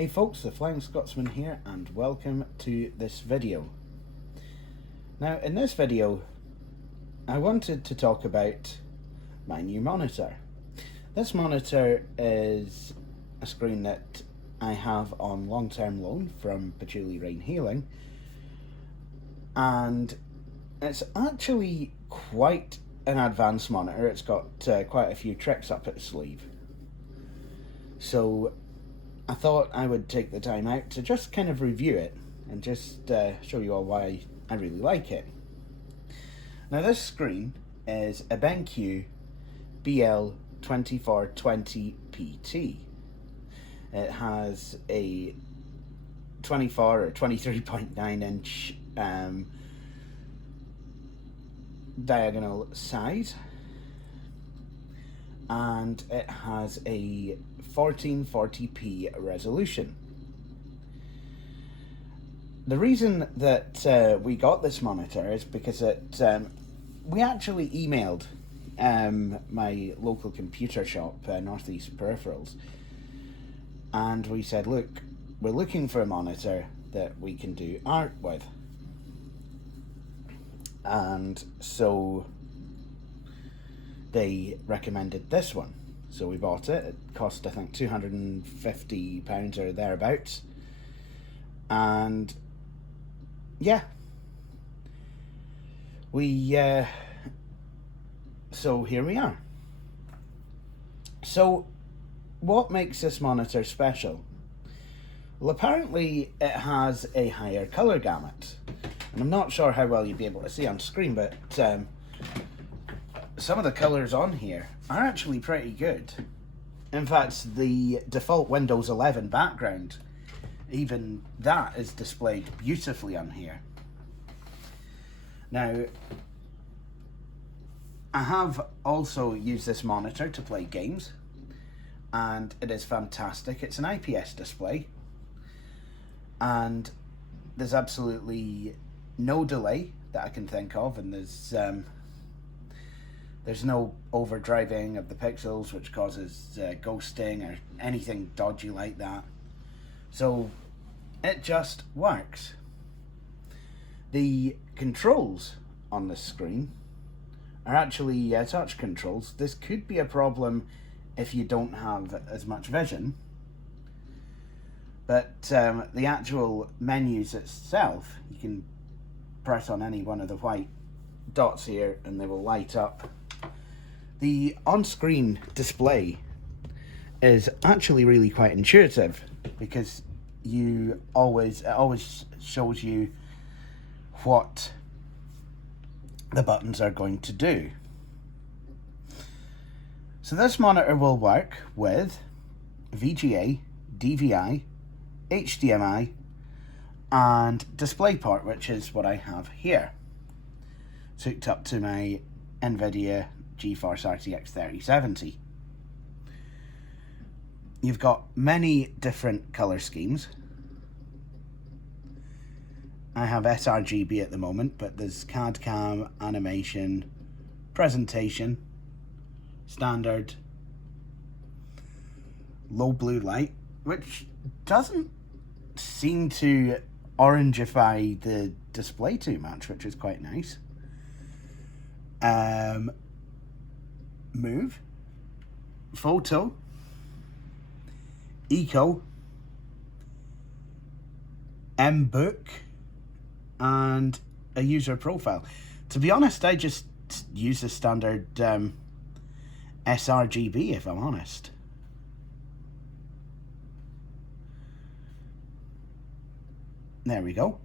Hey folks, the Flying Scotsman here, and welcome to this video. Now, in this video, I wanted to talk about my new monitor. This monitor is a screen that I have on long-term loan from Patchouli Rain Healing, and it's actually quite an advanced monitor. It's got quite a few tricks up its sleeve. So I thought I would take the time out to just kind of review it and just show you all why I really like it. Now, this screen is a BenQ BL2420PT. It has a 24 or 23.9 inch diagonal side, and it has a 1440p resolution. The reason that we got this monitor is because we actually emailed my local computer shop, Northeast Peripherals, and we said, look, we're looking for a monitor that we can do art with. And so they recommended this one. So we bought it. It cost, I think, £250 or thereabouts. And yeah, so here we are. So what makes this monitor special? Well, apparently it has a higher color gamut. And I'm not sure how well you'd be able to see on screen, but some of the colors on here are actually pretty good. In fact, the default Windows 11 background, even that is displayed beautifully on here. Now, I have also used this monitor to play games, and it is fantastic. It's an IPS display, and there's absolutely no delay that I can think of, and there's no overdriving of the pixels, which causes ghosting or anything dodgy like that. So it just works. The controls on this screen are actually touch controls. This could be a problem if you don't have as much vision, but the actual menus itself, you can press on any one of the white dots here and they will light up. The on-screen display is actually really quite intuitive, because it always shows you what the buttons are going to do. So this monitor will work with VGA, DVI, HDMI, and DisplayPort, which is what I have here. It's hooked up to my NVIDIA GeForce RTX 3070. You've got many different color schemes. I have sRGB at the moment, but there's CAD CAM, animation, presentation, standard, low blue light, which doesn't seem to orangify the display too much, which is quite nice. Move, photo, eco, book, and a user profile. To be honest, I just use the standard sRGB, if I'm honest. There we go.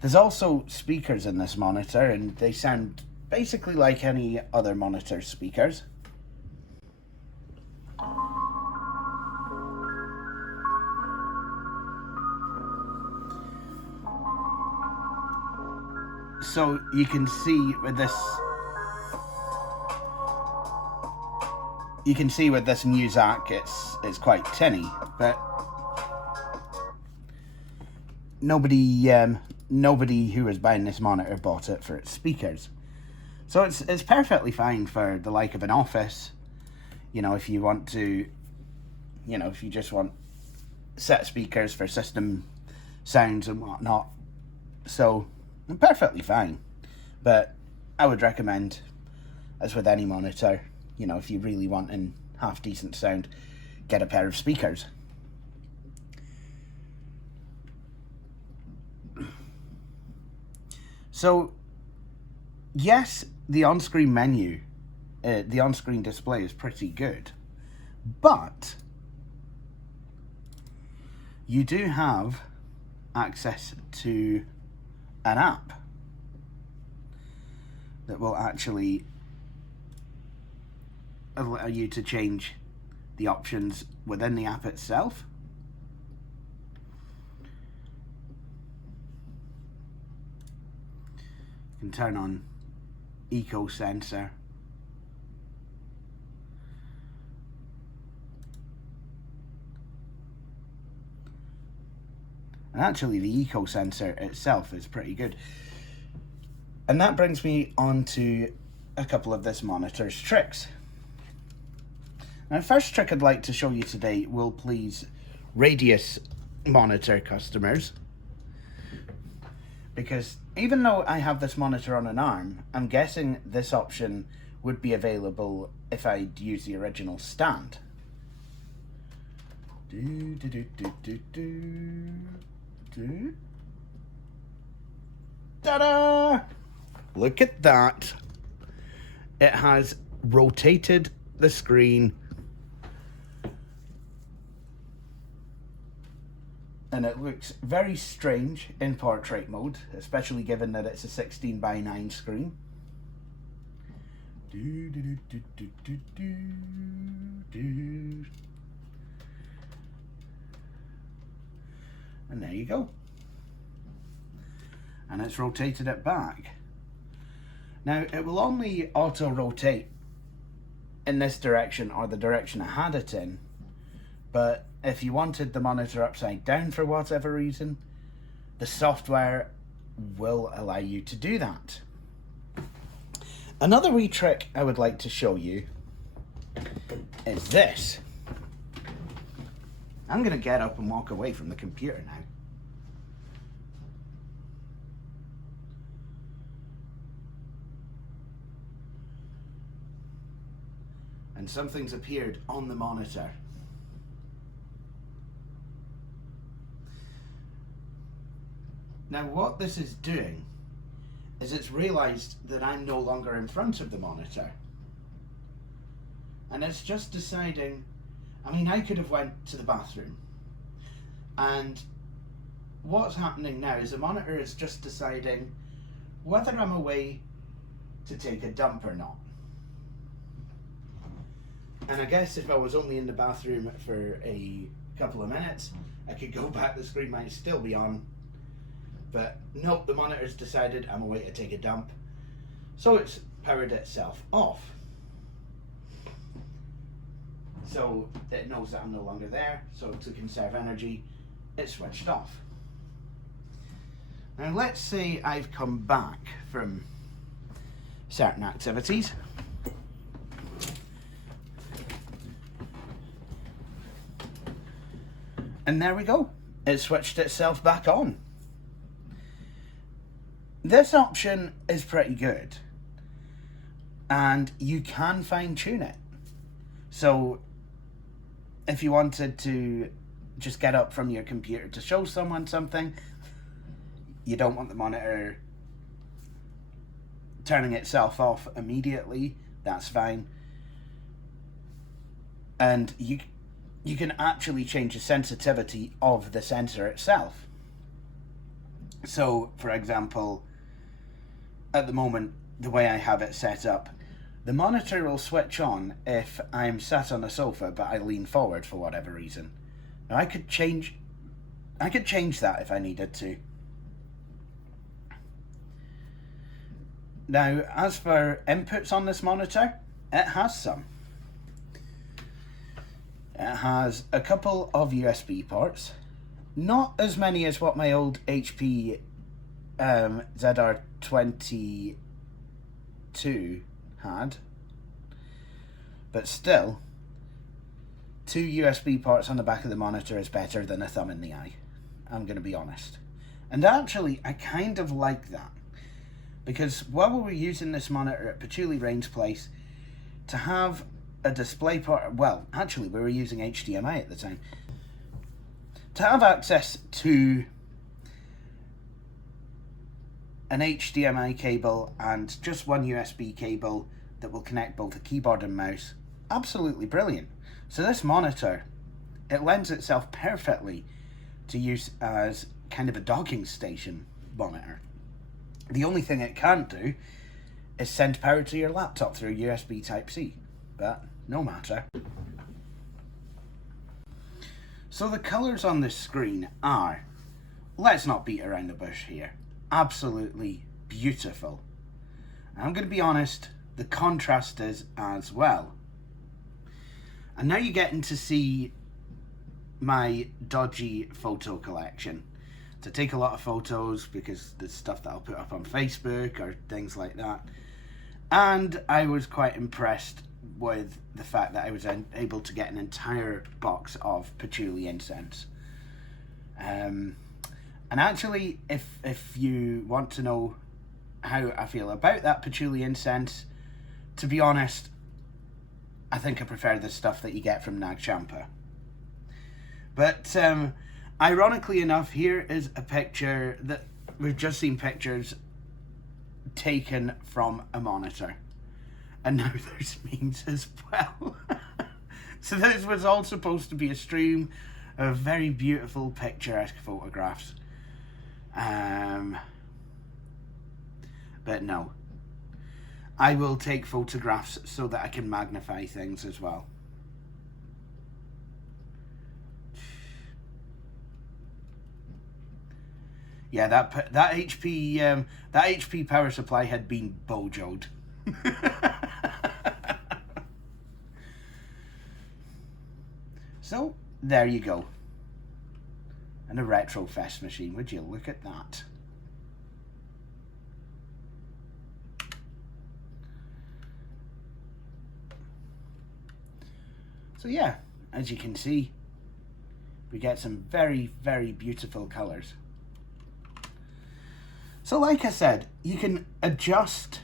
There's also speakers in this monitor, and they sound basically like any other monitor speakers. So you can see with this Muzak, it's quite tinny, but nobody who was buying this monitor bought it for its speakers. So it's perfectly fine for the like of an office. You know, if you want to, you know, if you just want set speakers for system sounds and whatnot. So, perfectly fine. But I would recommend, as with any monitor, you know, if you really want in half decent sound, get a pair of speakers. So, yes, the on-screen menu, the on-screen display is pretty good, but you do have access to an app that will actually allow you to change the options within the app itself. You can turn on eco sensor, and actually the eco sensor itself is pretty good. And that brings me on to a couple of this monitor's tricks. Now, first trick I'd like to show you today will please Radius monitor customers, because even though I have this monitor on an arm, I'm guessing this option would be available if I'd use the original stand. Ta-da! Look at that. It has rotated the screen, and it looks very strange in portrait mode, especially given that it's a 16:9 screen. And there you go. And it's rotated it back. Now, it will only auto-rotate in this direction or the direction I had it in, but if you wanted the monitor upside down for whatever reason, the software will allow you to do that. Another wee trick I would like to show you is this. I'm going to get up and walk away from the computer now. And something's appeared on the monitor. Now, what this is doing is it's realized that I'm no longer in front of the monitor. And it's just deciding, I mean, I could have went to the bathroom. And what's happening now is the monitor is just deciding whether I'm away to take a dump or not. And I guess if I was only in the bathroom for a couple of minutes, I could go back, the screen might still be on. But nope, the monitor's decided I'm away to take a dump. So it's powered itself off. So it knows that I'm no longer there, so to conserve energy, it's switched off. Now let's say I've come back from certain activities. And there we go, it switched itself back on. This option is pretty good, and you can fine tune it. So if you wanted to just get up from your computer to show someone something, you don't want the monitor turning itself off immediately, that's fine. And you can actually change the sensitivity of the sensor itself. So, for example, at the moment, the way I have it set up, the monitor will switch on if I'm sat on a sofa but I lean forward for whatever reason. Now I could change that if I needed to. Now, as for inputs on this monitor, it has some. It has a couple of USB ports, not as many as what my old HP ZR22 had, but still, 2 USB ports on the back of the monitor is better than a thumb in the eye. I'm going to be honest. And actually, I kind of like that. Because while we were using this monitor at Patchouli Rain's place, to have a display port, well, actually we were using HDMI at the time. To have access to an HDMI cable and just one USB cable that will connect both a keyboard and mouse, absolutely brilliant. So this monitor, it lends itself perfectly to use as kind of a docking station monitor. The only thing it can't do is send power to your laptop through USB Type-C, but no matter. So the colours on this screen are, let's not beat around the bush here, absolutely beautiful. And I'm going to be honest, the contrast is as well. And now you're getting to see my dodgy photo collection. To take a lot of photos because there's stuff that I'll put up on Facebook or things like that. And I was quite impressed with the fact that I was able to get an entire box of patchouli incense. And actually, if you want to know how I feel about that patchouli incense, to be honest, I think I prefer the stuff that you get from Nag Champa. But ironically enough, here is a picture that we've just seen pictures taken from a monitor. And now there's memes as well. So this was all supposed to be a stream of very beautiful picturesque photographs. But no. I will take photographs so that I can magnify things as well. Yeah, that HP power supply had been bojoed. So there you go. And a retro fest machine. Would you look at that? So yeah, as you can see, we get some very, very beautiful colours. So like I said, you can adjust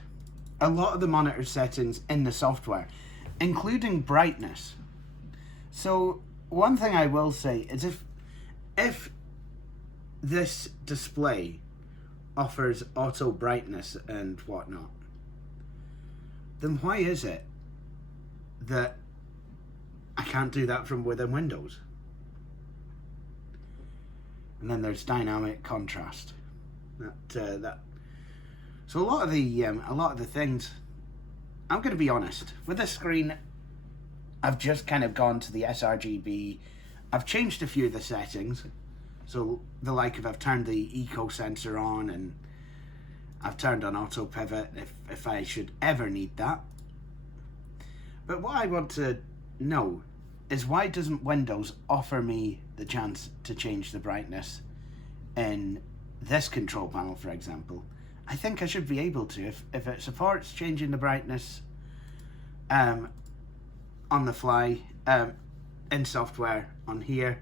a lot of the monitor settings in the software, including brightness. So one thing I will say is if this display offers auto brightness and whatnot, then why is it that I can't do that from within Windows? And then there's dynamic contrast. So a lot of the things, I'm going to be honest with this screen. I've just kind of gone to the sRGB. I've changed a few of the settings. So the like of I've turned the eco sensor on, and I've turned on auto pivot if I should ever need that. But what I want to know is, why doesn't Windows offer me the chance to change the brightness in this control panel, for example? I think I should be able to. If it supports changing the brightness on the fly in software on here,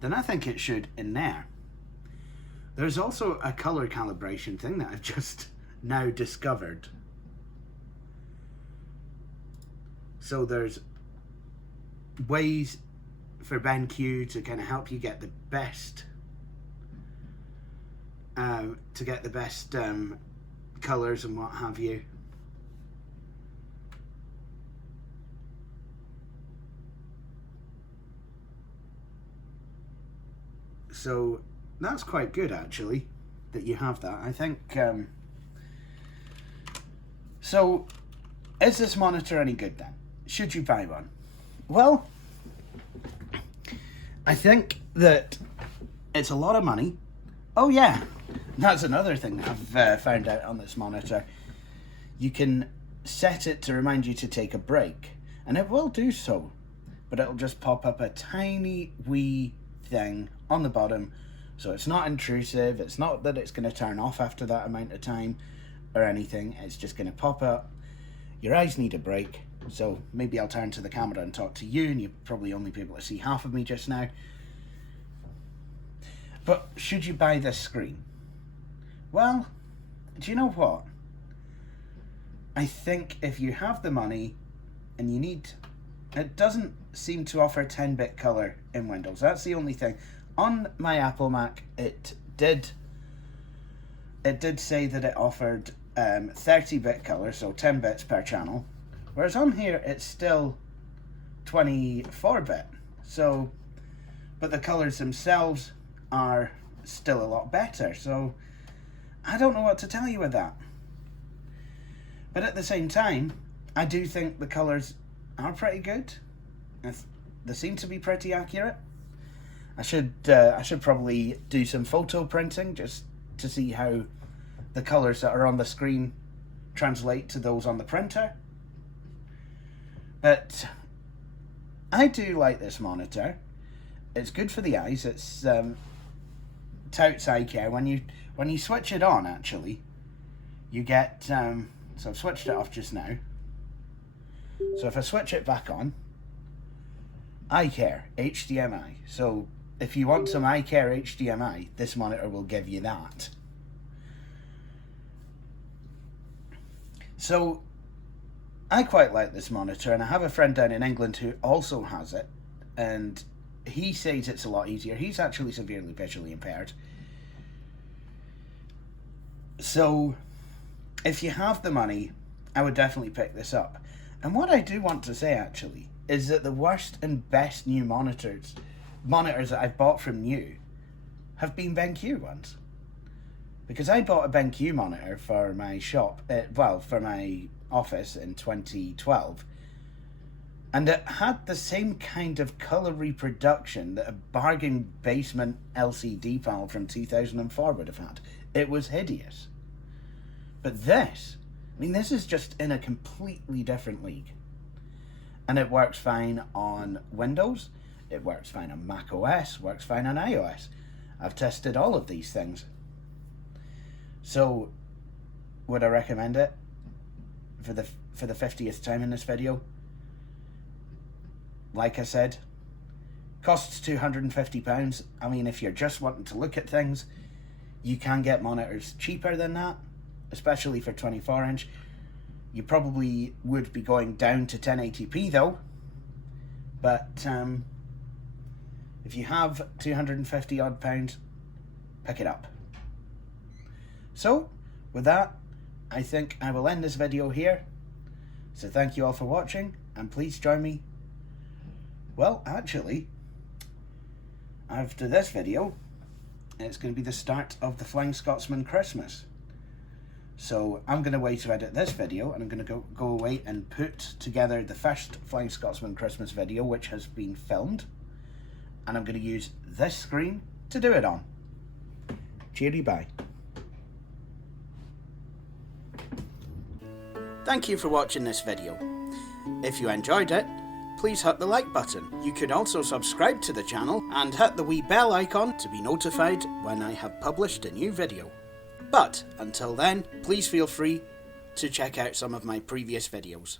then I think it should in there. There's also a color calibration thing that I've just now discovered. So there's ways for BenQ to kind of help you get the best colors and what have you. So that's quite good, actually, that you have that. I think so is this monitor any good then? Should you buy one? Well, I think that it's a lot of money. Oh yeah, that's another thing that I've found out on this monitor. You can set it to remind you to take a break, and it will do so, but it'll just pop up a tiny wee thing on the bottom, so it's not intrusive. It's not that it's going to turn off after that amount of time or anything. It's just going to pop up. Your eyes need a break. So maybe I'll turn to the camera and talk to you, and you'll probably only be able to see half of me just now. But should you buy this screen? Well, do you know what? I think if you have the money and you need... It doesn't seem to offer 10-bit color in Windows. That's the only thing. On my Apple Mac, it did say that it offered 30-bit color, so 10 bits per channel. Whereas on here, it's still 24-bit. So, but the colors themselves are still a lot better. So, I don't know what to tell you with that. But at the same time, I do think the colors are pretty good. They seem to be pretty accurate. I should probably do some photo printing just to see how the colors that are on the screen translate to those on the printer. But I do like this monitor. It's good for the eyes. It's touts eye care. When you switch it on, actually, you get so I've switched it off just now. So if I switch it back on, eye care HDMI. So if you want some eye care HDMI, this monitor will give you that. So I quite like this monitor, and I have a friend down in England who also has it, and he says it's a lot easier. He's actually severely visually impaired. So if you have the money, I would definitely pick this up. And what I do want to say, actually, is that the worst and best new monitors that I've bought from new have been BenQ ones. Because I bought a BenQ monitor for my shop, for my office in 2012, and it had the same kind of colour reproduction that a bargain basement LCD panel from 2004 would have had. It was hideous. But this, I mean, this is just in a completely different league. And it works fine on Windows, it works fine on Mac OS, works fine on iOS. I've tested all of these things. So, would I recommend it for the 50th time in this video? Like I said, costs £250. I mean, if you're just wanting to look at things, you can get monitors cheaper than that, especially for 24-inch. You probably would be going down to 1080p though, but if you have 250 odd pounds, pick it up. So, with that, I think I will end this video here. So thank you all for watching, and please join me. Well, actually, after this video, it's going to be the start of the Flying Scotsman Christmas. So I'm going to wait to edit this video, and I'm going to go away and put together the first Flying Scotsman Christmas video, which has been filmed. And I'm going to use this screen to do it on. Cheery bye. Thank you for watching this video. If you enjoyed it, please hit the like button. You could also subscribe to the channel and hit the wee bell icon to be notified when I have published a new video. But until then, please feel free to check out some of my previous videos.